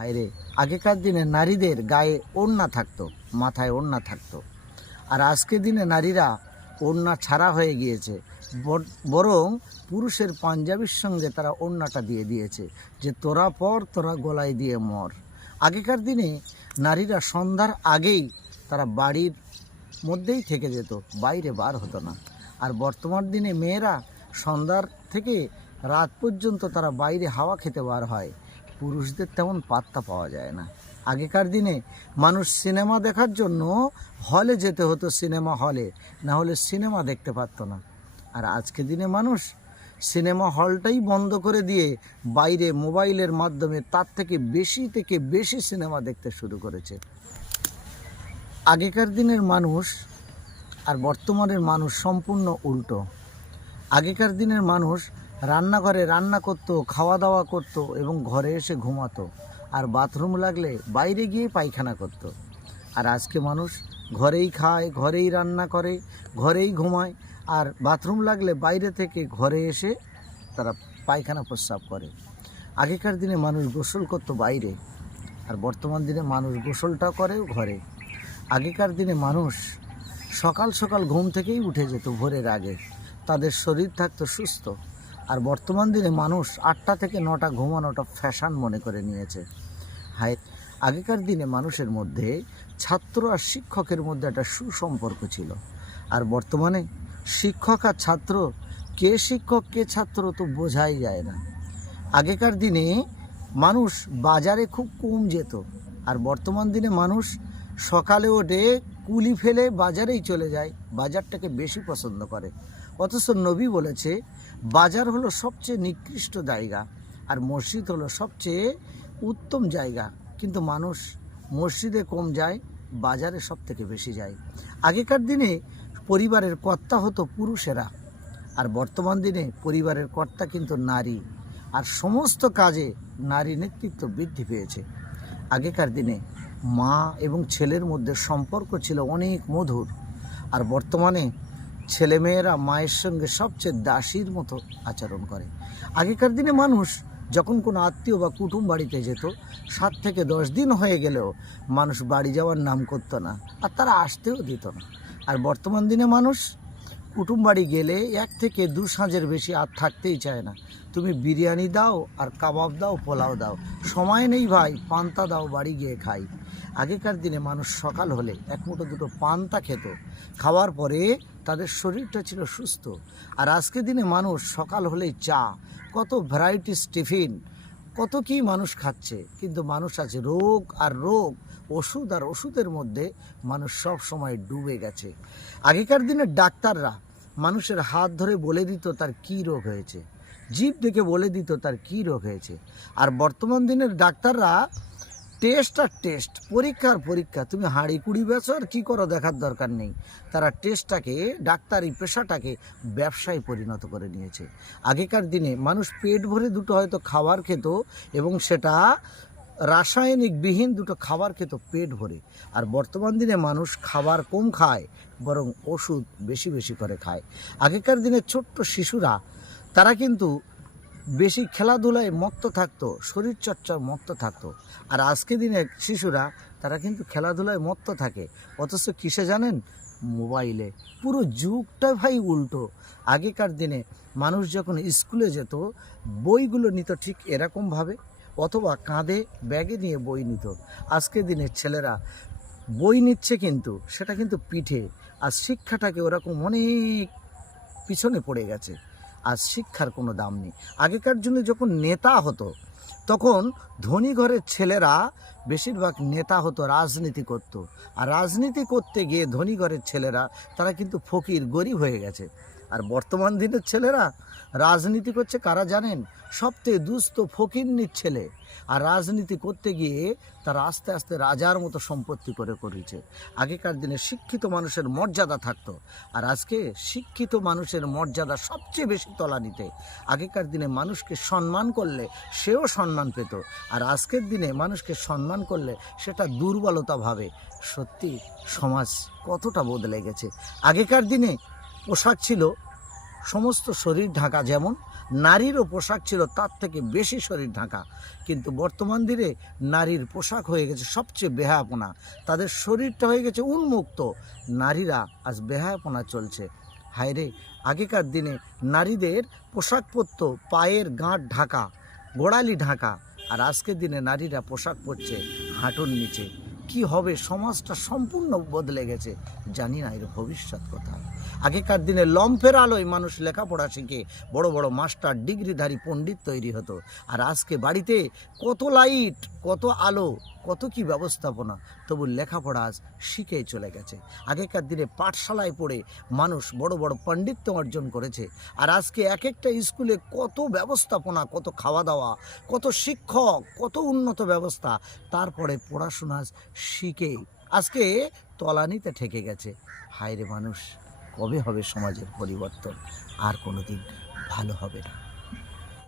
হায়রে, আগেকার দিনে নারীদের গায়ে ওড়না থাকতো, মাথায় ওড়না থাকতো, আর আজকের দিনে নারীরা ওড়না ছাড়া হয়ে গিয়েছে। বরং পুরুষের পাঞ্জাবির সঙ্গে তারা ওড়নাটা দিয়ে দিয়েছে যে তোরা পর, তোরা গলায় দিয়ে মর। আগেকার দিনে নারীরা সন্ধ্যার আগেই তারা বাড়ির মধ্যেই থেকে যেত, বাইরে বার হতো না। আর বর্তমান দিনে মেয়েরা সন্ধ্যার থেকে রাত পর্যন্ত তারা বাইরে হাওয়া খেতে বার হয়, পুরুষদের তেমন পাত্তা পাওয়া যায় না। আগেকার দিনে মানুষ সিনেমা দেখার জন্য হলে যেতে হতো, সিনেমা হলে, না হলে সিনেমা দেখতে পারতো না। আর আজকে দিনে মানুষ সিনেমা হলটাই বন্ধ করে দিয়ে বাইরে মোবাইলের মাধ্যমে তার থেকে বেশি সিনেমা দেখতে শুরু করেছে। আগেকার দিনের মানুষ আর বর্তমানের মানুষ সম্পূর্ণ উল্টো। আগেকার দিনের মানুষ রান্নাঘরে রান্না করতো, খাওয়া দাওয়া করতো এবং ঘরে এসে ঘুমাতো, আর বাথরুম লাগলে বাইরে গিয়ে পায়খানা করতো। আর আজকে মানুষ ঘরেই খায়, ঘরেই রান্না করে, ঘরেই ঘুমায়, আর বাথরুম লাগলে বাইরে থেকে ঘরে এসে তারা পায়খানা প্রস্রাব করে। আগেকার দিনে মানুষ গোসল করতো বাইরে, আর বর্তমান দিনে মানুষ গোসলটাও করেও ঘরে। আগেকার দিনে মানুষ সকাল সকাল ঘুম থেকেই উঠে যেত ভোরের আগে, তাদের শরীর থাকতো সুস্থ। আর বর্তমান দিনে মানুষ 8টা থেকে 9টা ঘুমানোটা ফ্যাশন মনে করে নিয়েছে। হায়, আগেকার দিনে মানুষের মধ্যে ছাত্র আর শিক্ষকের মধ্যে একটা সুসম্পর্ক ছিল, আর বর্তমানে শিক্ষক আর ছাত্র, কে শিক্ষক কে ছাত্র তো বোঝাই যায় না। আগেকার দিনে মানুষ বাজারে খুব কম যেত, আর বর্তমান দিনে মানুষ সকালে ওঠে কুলি ফেলে বাজারেই চলে যায়, বাজারটাকে বেশি পছন্দ করে। অথচ নবী বলেছে বাজার হলো সবচেয়ে নিকৃষ্ট জায়গা, আর মসজিদ হলো সবচেয়ে উত্তম জায়গা। কিন্তু মানুষ মসজিদে কম যায়, বাজারে সব থেকে বেশি যায়। আগেকার দিনে পরিবারের কর্তা হতো পুরুষেরা, আর বর্তমান দিনে পরিবারের কর্তা কিন্তু নারী, আর সমস্ত কাজে নারী নেতৃত্ব বৃদ্ধি পেয়েছে। আগেকার দিনে মা এবং ছেলের মধ্যে সম্পর্ক ছিল অনেক মধুর, আর বর্তমানে ছেলেমেয়েরা মায়ের সঙ্গে সবচেয়ে দাসীর মতো আচরণ করে। আগেকার দিনে মানুষ যখন কোনো আত্মীয় বা কুটুম বাড়িতে যেত, 7 থেকে 10 দিন হয়ে গেলেও মানুষ বাড়ি যাওয়ার নাম করতো না, আর তারা আসতেও দিত না। আর বর্তমান দিনে মানুষ কুটুম বাড়ি গেলে 1 থেকে 2 সাঁজের বেশি আর থাকতেই চায় না। তুমি বিরিয়ানি দাও, আর কাবাব দাও, পোলাও দাও, সময় নেই ভাই, পান্তা দাও, বাড়ি গিয়ে খাই। আগেকার দিনে মানুষ সকাল হলে 1 মুঠো 2টো পান্তা খেত, খাওয়ার পরে তাদের শরীরটা ছিল সুস্থ। আর আজকের দিনে মানুষ সকাল হলেই চা, কত ভ্যারাইটিস টিফিন, কত কি মানুষ খাচ্ছে, কিন্তু মানুষ আছে রোগ আর রোগ, ওষুধ আর ওষুধের মধ্যে মানুষ সব সময় ডুবে গেছে। আগেকার দিনের ডাক্তাররা মানুষের হাত ধরে বলে দিত তার কী রোগ হয়েছে, জিভ দেখে বলে দিত তার কী রোগ হয়েছে। আর বর্তমান দিনের ডাক্তাররা টেস্ট আর টেস্ট, পরীক্ষার পরীক্ষা, তুমি হাঁড়ি কুড়ি বেচো আর কী করো দেখার দরকার নেই। তারা টেস্টটাকে, ডাক্তারি পেশাটাকে ব্যবসায় পরিণত করে নিয়েছে। আগেকার দিনে মানুষ পেট ভরে দুটো হয়তো খাবার খেত, এবং সেটা রাসায়নিক বিহীন দুটো খাবার খেত পেট ভরে। আর বর্তমান দিনে মানুষ খাবার কম খায়, বরং ওষুধ বেশি করে খায়। আগেকার দিনে ছোট্ট শিশুরা তারা কিন্তু বেশি খেলাধুলায় মত্ত থাকতো, শরীরচর্চায় মত্ত থাকতো। আর আজকে দিনের শিশুরা তারা কিন্তু খেলাধুলায় মত্ত থাকে, অথচ কিসে জানেন? মোবাইলে। পুরো যুগটা ভাই উল্টো। আগেকার দিনে মানুষ যখন স্কুলে যেত, বইগুলো নিত ঠিক এরকমভাবে, অথবা কাঁধে ব্যাগে নিয়ে বই নিত। আজকের দিনের ছেলেরা বই নিচ্ছে, কিন্তু সেটা কিন্তু পিঠে। আর শিক্ষাটাকে ওরকম অনেক পিছনে পড়ে গেছে, আর শিক্ষার কোনো দাম নেই। আগেকার জন্য যখন নেতা হতো, তখন ধনী ঘরের ছেলেরা বেশিরভাগ নেতা হতো, রাজনীতি করত। আর রাজনীতি করতে গিয়ে ধনী ঘরের ছেলেরা তারা কিন্তু ফকির গরিব হয়ে গেছে। আর বর্তমান দিনের ছেলেরা রাজনীতি করছে কারা জানেন? সবচেয়ে দুস্থ ফকিরনির ছেলে। আর রাজনীতি করতে গিয়ে তারা আস্তে আস্তে রাজার মতো সম্পত্তি করেছে। আগেকার দিনে শিক্ষিত মানুষের মর্যাদা থাকতো, আর আজকে শিক্ষিত মানুষের মর্যাদা সবচেয়ে বেশি তলানিতে। আগেকার দিনে মানুষকে সম্মান করলে সেও সম্মান পেত, আর আজকের দিনে মানুষকে সম্মান করলে সেটা দুর্বলতা ভাবে। সত্যি সমাজ কতটা বদলে গেছে। আগেকার দিনে পোশাক ছিল সমস্ত শরীর ঢাকা যেমন, নারীরও পোশাক ছিল তার থেকে বেশি শরীর ঢাকা। কিন্তু বর্তমান দিনে নারীর পোশাক হয়ে গেছে সবচেয়ে বেহায়াপনা, তাদের শরীরটা হয়ে গেছে উন্মুক্ত, নারীরা আজ বেহায়াপনা চলছে। হায়রে, আগেকার দিনে নারীদের পোশাক পরতো পায়ের গাঁট ঢাকা, গোড়ালি ঢাকা, আর আজকের দিনে নারীরা পোশাক পরছে হাঁটুর নিচে। কি হবে, সমাজটা সম্পূর্ণ বদলে গেছে। জানি না এর ভবিষ্যৎ কোথায়। আগেকার দিনে লম্ফের আলোয় মানুষ লেখাপড়া শিখে বড় বড় মাস্টার ডিগ্রিধারী পণ্ডিত তৈরি হতো, আর আজকে বাড়িতে কত লাইট, কত আলো, কত কি ব্যবস্থাপনা, তবু লেখাপড়া আজ শিখেই চলে গেছে। আগেকার দিনে পাঠশালায় পড়ে মানুষ বড় বড় পাণ্ডিত্য অর্জন করেছে, আর আজকে এক একটা স্কুলে কত ব্যবস্থাপনা, কত খাওয়া দাওয়া, কত শিক্ষক, কত উন্নত ব্যবস্থা, তারপরে পড়াশোনা শিখে আজকে তলানিতে ঠেকে গেছে। হায়রে মানুষ, কবে হবে সমাজের পরিবর্তন? আর কোনোদিন ভালো হবে না।